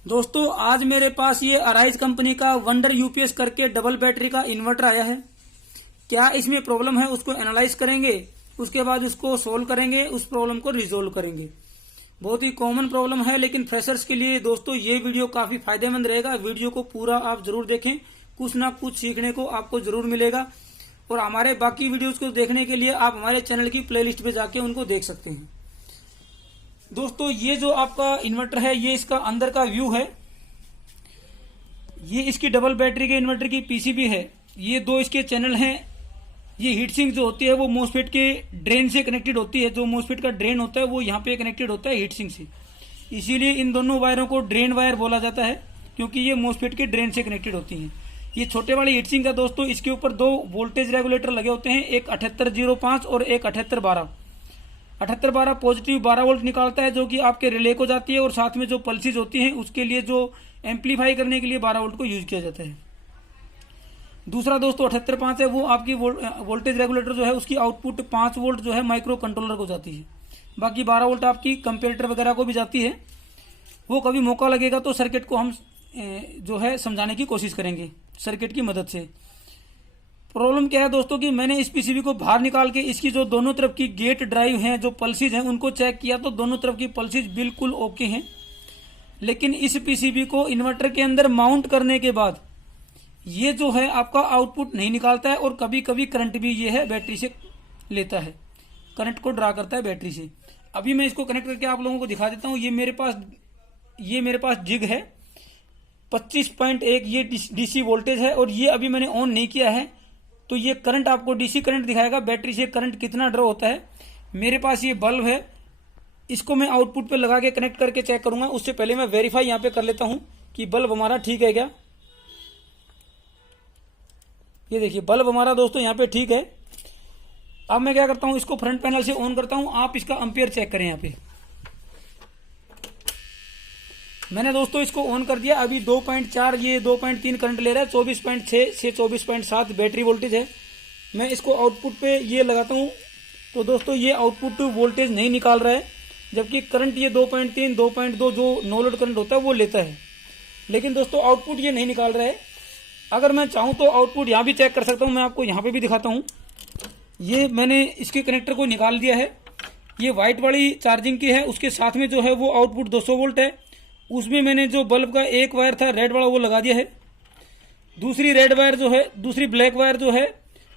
दोस्तों आज मेरे पास ये अराइज कंपनी का वंडर यूपीएस करके डबल बैटरी का इन्वर्टर आया है। क्या इसमें प्रॉब्लम है उसको एनालाइज करेंगे, उसके बाद उसको सोल्व करेंगे, उस प्रॉब्लम को रिजोल्व करेंगे। बहुत ही कॉमन प्रॉब्लम है, लेकिन फ्रेशर्स के लिए दोस्तों ये वीडियो काफी फायदेमंद रहेगा। वीडियो को पूरा आप जरूर देखें, कुछ ना कुछ सीखने को आपको जरूर मिलेगा। और हमारे बाकी वीडियोस को देखने के लिए आप हमारे चैनल की प्लेलिस्ट पे जाके उनको देख सकते हैं। दोस्तों ये जो आपका इन्वर्टर है, ये इसका अंदर का व्यू है। ये इसकी डबल बैटरी के इन्वर्टर की पीसीबी है। ये दो इसके चैनल हैं। ये हीट सिंक जो होती है वो मोसफेट के ड्रेन से कनेक्टेड होती है। जो मोसफेट का ड्रेन होता है वो यहाँ पे कनेक्टेड होता है हीट सिंक से। इसीलिए इन दोनों वायरों को ड्रेन वायर बोला जाता है, क्योंकि ये मोसफेट के ड्रेन से कनेक्टेड होती हैं। ये छोटे वाले हीट सिंक का दोस्तों, इसके ऊपर दो वोल्टेज रेगुलेटर लगे होते हैं, एक 7805 और एक 7812। 7812 पॉजिटिव 12 वोल्ट निकालता है, जो कि आपके रिले को जाती है, और साथ में जो पल्सेस होती हैं उसके लिए जो एम्पलीफाई करने के लिए 12 वोल्ट को यूज किया जाता है। दूसरा दोस्तों 78.5 है, वो आपकी वोल्टेज रेगुलेटर जो है उसकी आउटपुट 5 वोल्ट जो है माइक्रो कंट्रोलर को जाती है। बाकी 12 वोल्ट आपकी कंपेरेटर वगैरह को भी जाती है। वो कभी मौका लगेगा तो सर्किट को हम जो है समझाने की कोशिश करेंगे सर्किट की मदद से। प्रॉब्लम क्या है दोस्तों कि मैंने इस पीसीबी को बाहर निकाल के इसकी जो दोनों तरफ की गेट ड्राइव हैं, जो पल्सेज हैं, उनको चेक किया तो दोनों तरफ की पल्सेज बिल्कुल ओके हैं। लेकिन इस पीसीबी को इन्वर्टर के अंदर माउंट करने के बाद ये जो है आपका आउटपुट नहीं निकालता है, और कभी कभी करंट भी ये है बैटरी से लेता है, करंट को ड्रा करता है बैटरी से। अभी मैं इसको कनेक्ट करके आप लोगों को दिखा देता हूँ। ये मेरे पास जिग है 25.1, ये डीसी वोल्टेज है, और ये अभी मैंने ऑन नहीं किया है तो ये करंट आपको डीसी करंट दिखाएगा, बैटरी से करंट कितना ड्रॉ होता है। मेरे पास ये बल्ब है, इसको मैं आउटपुट पे लगा के कनेक्ट करके चेक करूंगा। उससे पहले मैं वेरीफाई यहाँ पे कर लेता हूं कि बल्ब हमारा ठीक है क्या। ये देखिए बल्ब हमारा दोस्तों यहाँ पे ठीक है। अब मैं क्या करता हूँ, इसको फ्रंट पैनल से ऑन करता हूँ। आप इसका एम्पियर चेक करें। यहाँ पे मैंने दोस्तों इसको ऑन कर दिया। अभी 2.4 ये 2.3 करंट ले रहा है। 24.6 से 24.7 बैटरी वोल्टेज है। मैं इसको आउटपुट पे ये लगाता हूँ तो दोस्तों ये आउटपुट वोल्टेज नहीं निकाल रहा है, जबकि करंट ये 2.3 2.2 जो नो लोड करंट होता है वो लेता है। लेकिन दोस्तों आउटपुट ये नहीं निकाल रहा है। अगर मैं चाहूँ तो आउटपुट यहाँ भी चेक कर सकता हूँ। मैं आपको यहाँ पे भी दिखाता हूँ। ये मैंने इसके कनेक्टर को निकाल दिया है। ये व्हाइट वाली चार्जिंग की है, उसके साथ में जो है वो आउटपुट 200 वोल्ट है। उसमें मैंने जो बल्ब का एक वायर था रेड वाला वो लगा दिया है। दूसरी रेड वायर जो है, दूसरी ब्लैक वायर जो है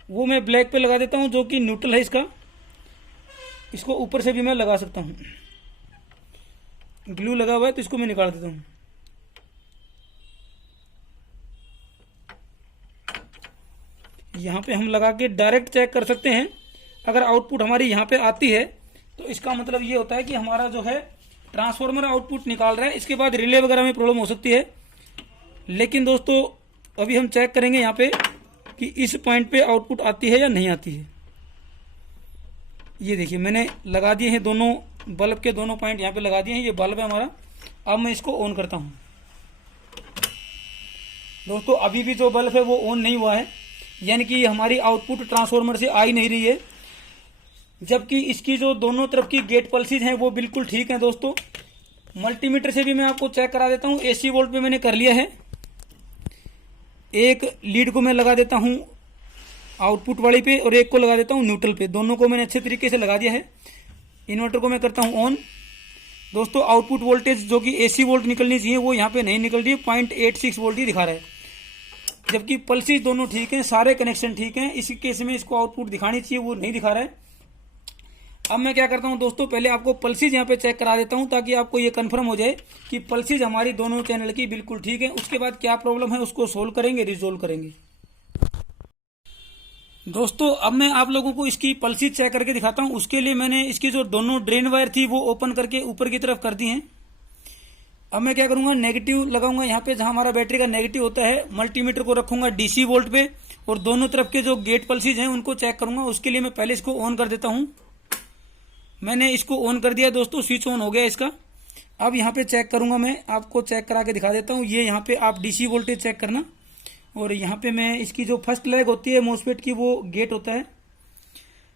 वो मैं ब्लैक पे लगा देता हूं, जो कि न्यूट्रल है इसका। इसको ऊपर से भी मैं लगा सकता हूं। ग्लू लगा हुआ है तो इसको मैं निकाल देता हूं। यहां पे हम लगा के डायरेक्ट चेक कर सकते हैं। अगर आउटपुट हमारी यहां पे आती है तो इसका मतलब ये होता है कि हमारा जो है ट्रांसफार्मर आउटपुट निकाल रहा है। इसके बाद रिले वगैरह में प्रॉब्लम हो सकती है। लेकिन दोस्तों अभी हम चेक करेंगे यहाँ पे कि इस पॉइंट पे आउटपुट आती है या नहीं आती है। ये देखिए मैंने लगा दिए हैं, दोनों बल्ब के दोनों पॉइंट यहाँ पे लगा दिए हैं। ये बल्ब है हमारा। अब मैं इसको ऑन करता हूँ। दोस्तों अभी भी जो बल्ब है वो ऑन नहीं हुआ है, यानी कि हमारी आउटपुट ट्रांसफार्मर से आ ही नहीं रही है, जबकि इसकी जो दोनों तरफ की गेट पल्सेज हैं वो बिल्कुल ठीक हैं। दोस्तों मल्टीमीटर से भी मैं आपको चेक करा देता हूं। एसी वोल्ट पे मैंने कर लिया है। एक लीड को मैं लगा देता हूं आउटपुट वाली पे, और एक को लगा देता हूं न्यूट्रल पे। दोनों को मैंने अच्छे तरीके से लगा दिया है। इन्वर्टर को मैं करता हूं ऑन। दोस्तों आउटपुट वोल्टेज जो कि एसी वोल्ट निकलनी चाहिए वो यहाँ पे नहीं निकल रही है, 0.86 वोल्ट ही दिखा रहा है, जबकि पल्सेज दोनों ठीक हैं, सारे कनेक्शन ठीक हैं। इसी केस में इसको आउटपुट दिखानी चाहिए, वो नहीं दिखा रहा है। अब मैं क्या करता हूं दोस्तों, पहले आपको पल्सेज यहाँ पे चेक करा देता हूं, ताकि आपको ये कंफर्म हो जाए कि पल्सेज हमारी दोनों चैनल की बिल्कुल ठीक है। उसके बाद क्या प्रॉब्लम है उसको सोल्व करेंगे, रिजोल्व करेंगे। दोस्तों अब मैं आप लोगों को इसकी पल्सेज चेक करके दिखाता हूं। उसके लिए मैंने इसकी जो दोनों ड्रेन वायर थी वो ओपन करके ऊपर की तरफ कर दी हैं। अब मैं क्या करूंगा, नेगेटिव लगाऊंगा यहाँ पे जहां हमारा बैटरी का नेगेटिव होता है। मल्टीमीटर को रखूंगा डीसी वोल्ट पे, और दोनों तरफ के जो गेट पल्सेज हैं उनको चेक करूंगा। उसके लिए मैं पहले इसको ऑन कर देता हूं। मैंने इसको ऑन कर दिया दोस्तों, स्विच ऑन हो गया इसका। अब यहाँ पे चेक करूंगा, मैं आपको चेक करा के दिखा देता हूँ। ये यहाँ पे आप डीसी वोल्टेज चेक करना, और यहाँ पे मैं इसकी जो फर्स्ट लेग होती है मोसफेट की वो गेट होता है।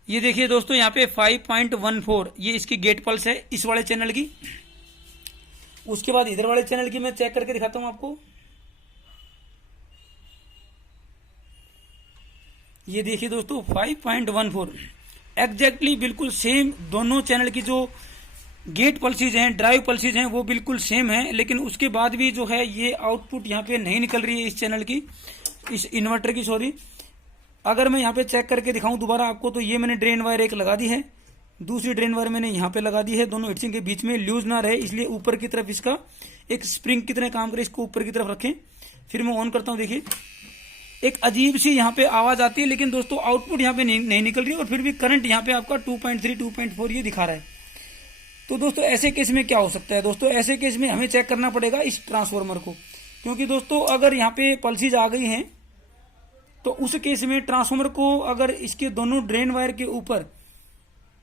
ये देखिए दोस्तों यहाँ पे 5.14 ये इसकी गेट पल्स है इस वाले चैनल की। उसके बाद इधर वाले चैनल की मैं चेक करके दिखाता हूं आपको। ये देखिए दोस्तों 5.14 एग्जैक्टली बिल्कुल सेम दोनों चैनल की जो गेट पल्सेज हैं, ड्राइव पल्सेज हैं, वो बिल्कुल सेम है। लेकिन उसके बाद भी जो है ये आउटपुट यहाँ पे नहीं निकल रही है इस चैनल की, इस इन्वर्टर की, सॉरी। अगर मैं यहाँ पे चेक करके दिखाऊं दोबारा आपको, तो ये मैंने ड्रेन वायर एक लगा दी है, दूसरी ड्रेन वायर मैंने यहाँ पे लगा दी है, दोनों हीटसिंक के बीच में लूज ना रहे इसलिए ऊपर की तरफ इसका एक स्प्रिंग की तरह काम करे, इसको ऊपर की तरफ रखें। फिर मैं ऑन करता हूँ, देखिए एक अजीब सी यहाँ पे आवाज आती है, लेकिन दोस्तों आउटपुट यहाँ पे नहीं निकल रही है और फिर भी करंट यहाँ पे आपका 2.3 2.4 ये दिखा रहा है। तो दोस्तों ऐसे केस में क्या हो सकता है? दोस्तों ऐसे केस में हमें चेक करना पड़ेगा इस ट्रांसफार्मर को, क्योंकि दोस्तों अगर यहाँ पे पल्सेज आ गई हैं तो उस केस में ट्रांसफार्मर को अगर इसके दोनों ड्रेन वायर के ऊपर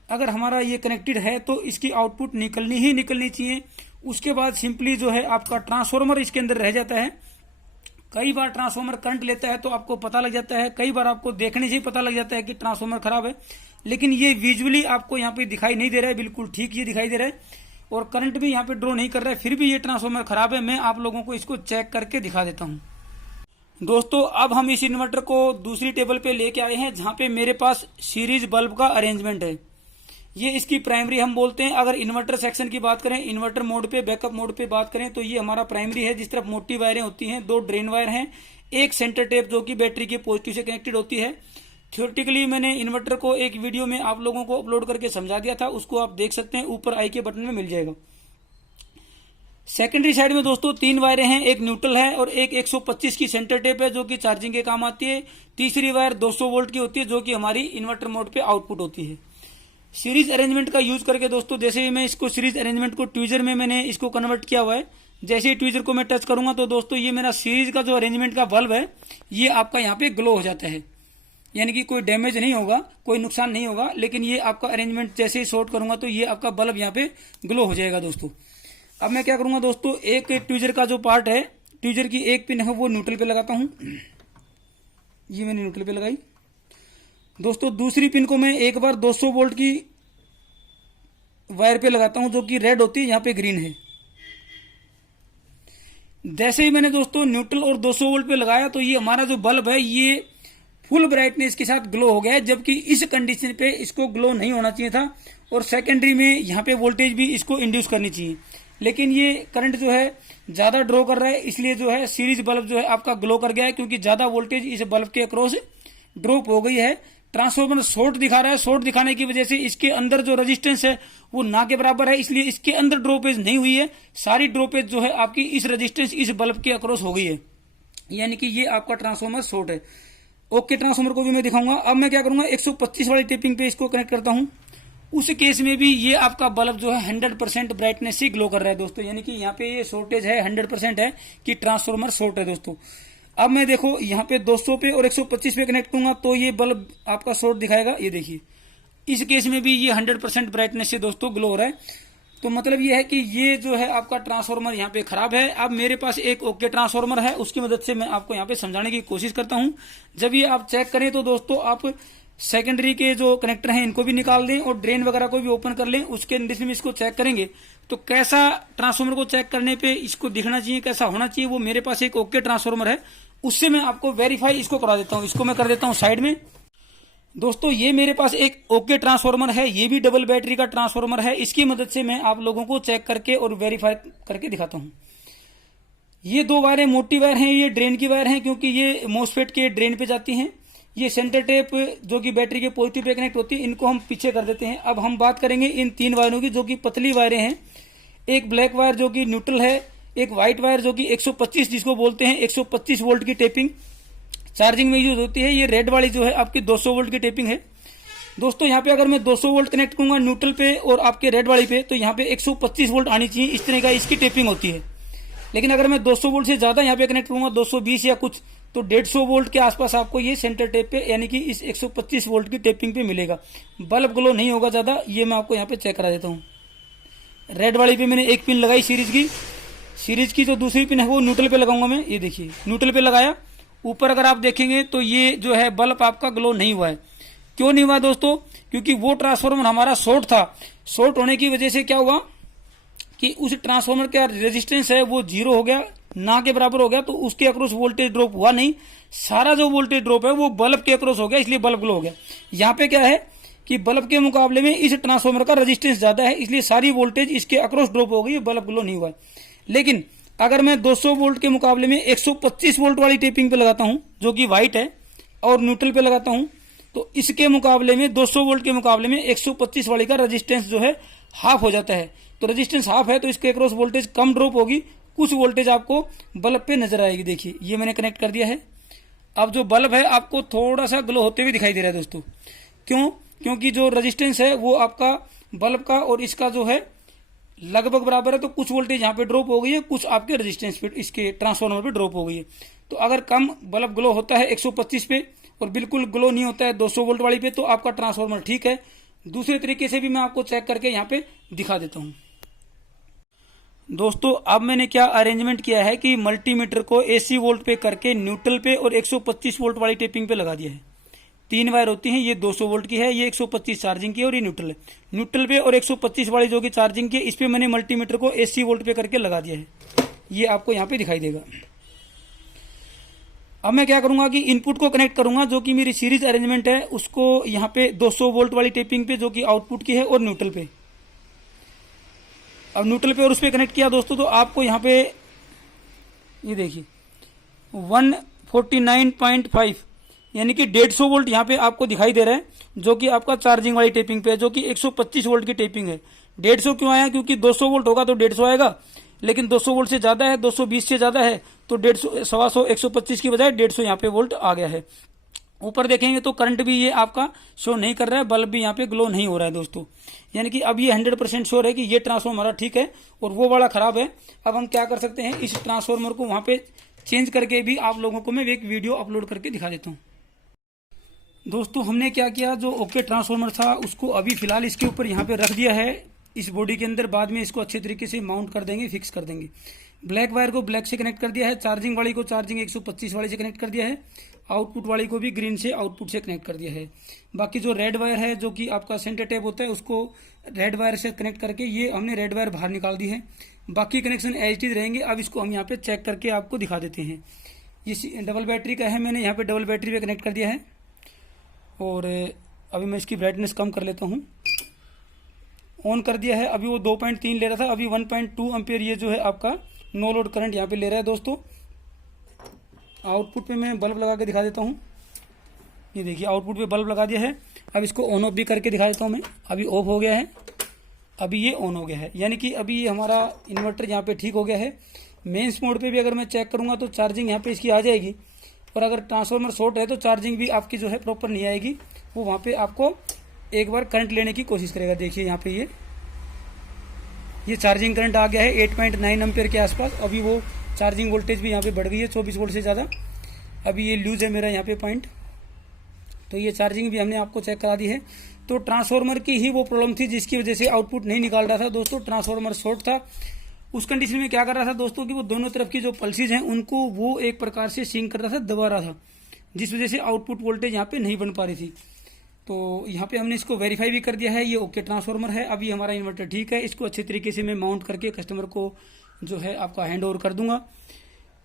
अगर हमारा ये कनेक्टेड है तो इसकी आउटपुट निकलनी ही निकलनी चाहिए। उसके बाद सिंपली जो है आपका ट्रांसफार्मर इसके अंदर रह जाता है। कई बार ट्रांसफार्मर करंट लेता है तो आपको पता लग जाता है, कई बार आपको देखने से ही पता लग जाता है कि ट्रांसफार्मर खराब है, लेकिन ये विजुअली आपको यहाँ पे दिखाई नहीं दे रहा है, बिल्कुल ठीक ये दिखाई दे रहा है और करंट भी यहाँ पे ड्रॉ नहीं कर रहा है, फिर भी ये ट्रांसफार्मर खराब है। मैं आप लोगों को इसको चेक करके दिखा देता हूँ। दोस्तों अब हम इस इन्वर्टर को दूसरी टेबल पे लेके आए हैं जहां पे मेरे पास सीरीज बल्ब का अरेंजमेंट है। ये इसकी प्राइमरी हम बोलते हैं। अगर इन्वर्टर सेक्शन की बात करें, इन्वर्टर मोड पे, बैकअप मोड पे बात करें तो ये हमारा प्राइमरी है, जिस तरफ मोटी वायरें होती हैं, 2 ड्रेन वायर हैं, एक सेंटर टेप जो कि बैटरी के पॉजिटिव से कनेक्टेड होती है। थ्योरेटिकली मैंने इन्वर्टर को एक वीडियो में आप लोगों को अपलोड करके समझा दिया था, उसको आप देख सकते हैं, ऊपर आई के बटन में मिल जाएगा। सेकेंडरी साइड में दोस्तों 3 वायरें हैं, एक न्यूट्रल है और एक 125 की सेंटर टेप है जो कि चार्जिंग के काम आती है। तीसरी वायर 200 वोल्ट की होती है जो कि हमारी इन्वर्टर मोड पे आउटपुट होती है। सीरीज अरेंजमेंट का यूज करके दोस्तों, जैसे ही मैं इसको सीरीज अरेंजमेंट को ट्वीजर में मैंने इसको कन्वर्ट किया हुआ है, जैसे ही ट्वीजर को मैं टच करूंगा तो दोस्तों ये मेरा सीरीज का जो अरेंजमेंट का बल्ब है ये आपका यहाँ पे ग्लो हो जाता है, यानी कि कोई डैमेज नहीं होगा, कोई नुकसान नहीं होगा, लेकिन ये आपका अरेंजमेंट जैसे ही शॉर्ट करूंगा तो ये आपका बल्ब यहाँ पे ग्लो हो जाएगा दोस्तों। अब मैं क्या करूंगा दोस्तों, एक ट्वीजर का जो पार्ट है, ट्वीजर की एक पिन है वो न्यूट्रल पे लगाता हूं, ये मैंने न्यूट्रल पे लगाई दोस्तों। दूसरी पिन को मैं एक बार 200 वोल्ट की वायर पे लगाता हूं जो कि रेड होती है, यहाँ पे ग्रीन है। जैसे ही मैंने दोस्तों न्यूट्रल और 200 वोल्ट पे लगाया तो ये हमारा जो बल्ब है ये फुल ब्राइटनेस के साथ ग्लो हो गया है, जबकि इस कंडीशन पे इसको ग्लो नहीं होना चाहिए था और सेकेंडरी में यहाँ पे वोल्टेज भी इसको इंड्यूस करनी चाहिए, लेकिन ये करंट जो है ज्यादा ड्रॉ कर रहा है, इसलिए जो है सीरीज बल्ब जो है आपका ग्लो कर गया है, क्योंकि ज्यादा वोल्टेज इस बल्ब के अक्रॉस ड्रॉप हो गई है। ट्रांसफार्मर शॉर्ट दिखा रहा है, शॉर्ट दिखाने की वजह से इसके अंदर जो रेजिस्टेंस है वो ना के बराबर है, इसलिए इसके अंदर ड्रॉपेज नहीं हुई है, सारी ड्रॉपेज जो है आपकी इस रेजिस्टेंस इस बल्ब के अक्रॉस हो गई है, यानी कि ये आपका ट्रांसफार्मर शॉर्ट है। ओके, ट्रांसफार्मर को भी मैं दिखाऊंगा। अब मैं क्या करूंगा, 125 वाली टेपिंग पे इसको कनेक्ट करता हूं। उस केस में भी ये आपका बल्ब जो है 100% ब्राइटनेस से ग्लो कर रहा है दोस्तों, यानी कि यहाँ पे ये शॉर्टेज है 100% है कि ट्रांसफार्मर शॉर्ट है दोस्तों। अब मैं देखो यहाँ पे 200 पे और 125 पे कनेक्ट करूंगा तो ये बल्ब आपका शॉर्ट दिखाएगा, ये देखिए इस केस में भी ये 100% ब्राइटनेस से दोस्तों ग्लो हो रहा है। तो मतलब ये है कि ये जो है आपका ट्रांसफार्मर यहाँ पे खराब है। अब मेरे पास एक ओके ट्रांसफार्मर है, उसकी मदद से मैं आपको यहाँ पे समझाने की कोशिश करता हूँ। जब ये आप चेक करें तो दोस्तों आप सेकेंडरी के जो कनेक्टर हैं इनको भी निकाल दें और ड्रेन वगैरह को भी ओपन कर लें। उसके कंडीशन में इसको चेक करेंगे तो कैसा ट्रांसफार्मर को चेक करने पे इसको दिखना चाहिए, कैसा होना चाहिए, वो मेरे पास एक ओके ट्रांसफार्मर है, उससे मैं आपको वेरीफाई इसको करा देता हूँ। इसको मैं कर देता हूँ साइड में। दोस्तों ये मेरे पास एक ओके ट्रांसफार्मर है, ये भी डबल बैटरी का ट्रांसफार्मर है, इसकी मदद से मैं आप लोगों को चेक करके और वेरीफाई करके दिखाता हूँ। ये 2 वायरें मोटी वायर हैं, ये ड्रेन की वायर हैं क्योंकि ये मोसफेट के ड्रेन पे जाती हैं। ये सेंटर टेप जो कि बैटरी के पॉजिटिव पे कनेक्ट होती है, इनको हम पीछे कर देते हैं। अब हम बात करेंगे इन 3 वायरों की जो कि पतली वायरें हैं। एक ब्लैक वायर जो कि न्यूट्रल है, एक व्हाइट वायर जो कि 125 जिसको बोलते हैं 125 वोल्ट की टेपिंग चार्जिंग में यूज होती है। ये रेड वाली जो है आपकी 200 वोल्ट की टेपिंग है दोस्तों। यहाँ पे अगर मैं 200 वोल्ट कनेक्ट करूंगा न्यूट्रल पे और आपके रेड वाली पे तो यहाँ पे 125 वोल्ट आनी चाहिए, इस तरह का इसकी टेपिंग होती है। लेकिन अगर मैं 200 वोल्ट से ज्यादा यहाँ पे कनेक्ट करूंगा 220 या कुछ तो 150 वोल्ट के आसपास आपको ये सेंटर टेप पे यानी कि इस 125 वोल्ट की टेपिंग पे मिलेगा। बल्ब ग्लो नहीं होगा ज्यादा, ये मैं आपको यहाँ पे चेक करा देता हूँ। रेड वाली पे मैंने एक पिन लगाई सीरीज की जो दूसरी पिन है वो न्यूट्रल पे लगाऊंगा मैं। ये देखिए न्यूट्रल पे लगाया, ऊपर अगर आप देखेंगे तो ये जो है बल्ब आपका ग्लो नहीं हुआ है। क्यों नहीं हुआ दोस्तों? क्योंकि वो ट्रांसफार्मर हमारा शॉर्ट था। शॉर्ट होने की वजह से क्या हुआ, कि उस ट्रांसफार्मर का रेजिस्टेंस है वो 0 हो गया, ना के बराबर हो गया, तो उसके अक्रॉस वोल्टेज ड्रॉप हुआ नहीं, सारा जो वोल्टेज ड्रॉप है वो बल्ब के अक्रॉस हो गया, इसलिए बल्ब ग्लो हो गया। यहाँ पे क्या है कि बल्ब के मुकाबले में इस ट्रांसफार्मर का रेजिस्टेंस ज्यादा है, इसलिए सारी वोल्टेज इसके अक्रॉस ड्रॉप हो गई, बल्ब ग्लो नहीं हुआ। लेकिन अगर मैं 200 वोल्ट के मुकाबले में 125 वोल्ट वाली टेपिंग पे लगाता हूं, जो कि व्हाइट है, और न्यूट्रल पे लगाता हूं, तो इसके मुकाबले में 200 वोल्ट के मुकाबले में 125 वाली का रेजिस्टेंस जो है हाफ हो जाता है। तो रेजिस्टेंस हाफ है तो इसके अक्रॉस वोल्टेज कम ड्रॉप होगी, कुछ वोल्टेज आपको बल्ब पे नजर आएगी। देखिए ये मैंने कनेक्ट कर दिया है। अब जो बल्ब है आपको थोड़ा सा ग्लो होते हुए दिखाई दे रहा है दोस्तों। क्यों? क्योंकि जो रेजिस्टेंस है वो आपका बल्ब का और इसका जो है लगभग बराबर है, तो कुछ वोल्टेज यहाँ पे ड्रॉप हो गई है, कुछ आपके रेजिस्टेंस पे, इसके ट्रांसफार्मर पे ड्रॉप हो गई है। तो अगर कम बल्ब ग्लो होता है 125 पे और बिल्कुल ग्लो नहीं होता है 200 वोल्ट वाली पे, तो आपका ट्रांसफार्मर ठीक है। दूसरे तरीके से भी मैं आपको चेक करके यहाँ पे दिखा देता हूँ। दोस्तों अब मैंने क्या अरेंजमेंट किया है कि मल्टीमीटर को AC वोल्ट पे करके न्यूट्रल पे और 125 वोल्ट वाली टेपिंग पे लगा दिया है। 3 वायर होती हैं, ये 200 वोल्ट की है, ये 125 चार्जिंग की है और ये न्यूट्रल है। न्यूट्रल पे और 125 वाली जो कि चार्जिंग की है, इस पे मैंने मल्टीमीटर को AC वोल्ट पे करके लगा दिया है। ये आपको यहाँ पे दिखाई देगा। अब मैं क्या करूंगा कि इनपुट को कनेक्ट करूंगा, जो कि मेरी सीरीज अरेंजमेंट है, उसको यहाँ पे 200 वोल्ट वाली टेपिंग पे जो कि आउटपुट की है, और न्यूट्रल पे। अब न्यूट्रल पे और उस पे कनेक्ट किया दोस्तों, तो आपको यहाँ पे ये देखिए 149.5 यानी कि 150 वोल्ट यहाँ पे आपको दिखाई दे रहा है, जो कि आपका चार्जिंग वाली टेपिंग पे है, जो कि 125 वोल्ट की टेपिंग है। 150 क्यों आया? क्योंकि 200 वोल्ट होगा तो 150 आएगा, लेकिन 200 वोल्ट से ज्यादा है, 220 से ज्यादा है, तो 150 125 125 की बजाय 150 यहाँ पे वोल्ट आ गया है। ऊपर देखेंगे तो करंट भी ये आपका शो नहीं कर रहा है, बल्ब भी यहाँ पे ग्लो नहीं हो रहा है दोस्तों। यानी कि अब ये 100% श्योर है कि ये ट्रांसफार्मर हमारा ठीक है और वो वाला खराब है। अब हम क्या कर सकते हैं, इस ट्रांसफार्मर को वहां पे चेंज करके भी आप लोगों को मैं एक वीडियो अपलोड करके दिखा देता हूँ। दोस्तों हमने क्या किया, जो ओके ट्रांसफार्मर था उसको अभी फिलहाल इसके ऊपर यहाँ पे रख दिया है, इस बॉडी के अंदर। बाद में इसको अच्छे तरीके से माउंट कर देंगे, फिक्स कर देंगे। ब्लैक वायर को ब्लैक से कनेक्ट कर दिया है, चार्जिंग वाली को चार्जिंग 125 वाले से कनेक्ट कर दिया है, आउटपुट वाली को भी ग्रीन से आउटपुट से कनेक्ट कर दिया है। बाकी जो रेड वायर है, जो कि आपका सेंटर टेप होता है, उसको रेड वायर से कनेक्ट करके ये हमने रेड वायर बाहर निकाल दी है। बाकी कनेक्शन एज इट इज रहेंगे। अब इसको हम यहाँ पे चेक करके आपको दिखा देते हैं। ये डबल बैटरी का है, मैंने यहाँ पे डबल बैटरी पे कनेक्ट कर दिया है। और अभी मैं इसकी ब्राइटनेस कम कर लेता हूँ, ऑन कर दिया है। अभी वो 2.3 ले रहा था, अभी 1.2 एम्पियर ये जो है आपका नो लोड करंट यहाँ पे ले रहा है दोस्तों। आउटपुट पे मैं बल्ब लगा के दिखा देता हूँ। ये देखिए आउटपुट पे बल्ब लगा दिया है। अब इसको ऑन ऑफ भी करके दिखा देता हूँ मैं। अभी ऑफ हो गया है, अभी ये ऑन हो गया है, यानी कि अभी ये हमारा इन्वर्टर यहाँ पे ठीक हो गया है। मेंस मोड पे भी अगर मैं चेक करूंगा तो चार्जिंग यहाँ पे इसकी आ जाएगी, और अगर ट्रांसफार्मर शॉर्ट है तो चार्जिंग भी आपकी जो है प्रॉपर नहीं आएगी, वो वहाँ पे आपको एक बार करंट लेने की कोशिश करेगा। देखिए यहाँ पे ये चार्जिंग करंट आ गया है 8.9 एम्पियर के आसपास। अभी वो चार्जिंग वोल्टेज भी यहाँ पे बढ़ गई है 24 वोल्ट से ज़्यादा। अभी ये लूज है मेरा यहाँ पे पॉइंट, तो ये चार्जिंग भी हमने आपको चेक करा दी है। तो ट्रांसफार्मर की ही वो प्रॉब्लम थी जिसकी वजह से आउटपुट नहीं निकाल रहा था दोस्तों, ट्रांसफार्मर शॉर्ट था। उस कंडीशन में क्या कर रहा था दोस्तों कि वो दोनों तरफ की जो पल्सेज हैं उनको वो एक प्रकार से सिंक कर रहा था, दबा रहा था, जिस वजह से आउटपुट वोल्टेज यहाँ पे नहीं बन पा रही थी। तो यहाँ पे हमने इसको वेरीफाई भी कर दिया है, ये ओके ट्रांसफार्मर है। अभी हमारा इन्वर्टर ठीक है, इसको अच्छे तरीके से मैं माउंट करके कस्टमर को जो है आपका हैंड ओवर कर दूंगा।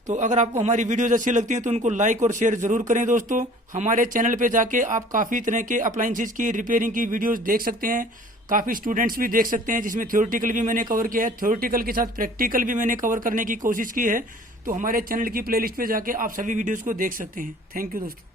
तो अगर आपको हमारी वीडियोज अच्छी लगती हैं तो उनको लाइक और शेयर जरूर करें दोस्तों। हमारे चैनल पे जाके आप काफ़ी तरह के अप्लायंसेज की रिपेयरिंग की वीडियोस देख सकते हैं, काफ़ी स्टूडेंट्स भी देख सकते हैं, जिसमें थ्योरेटिकल भी मैंने कवर किया है, थ्योरेटिकल के साथ प्रैक्टिकल भी मैंने कवर करने की कोशिश की है। तो हमारे चैनल की प्लेलिस्ट पे जाके आप सभी वीडियोज़ को देख सकते हैं। थैंक यू दोस्तों।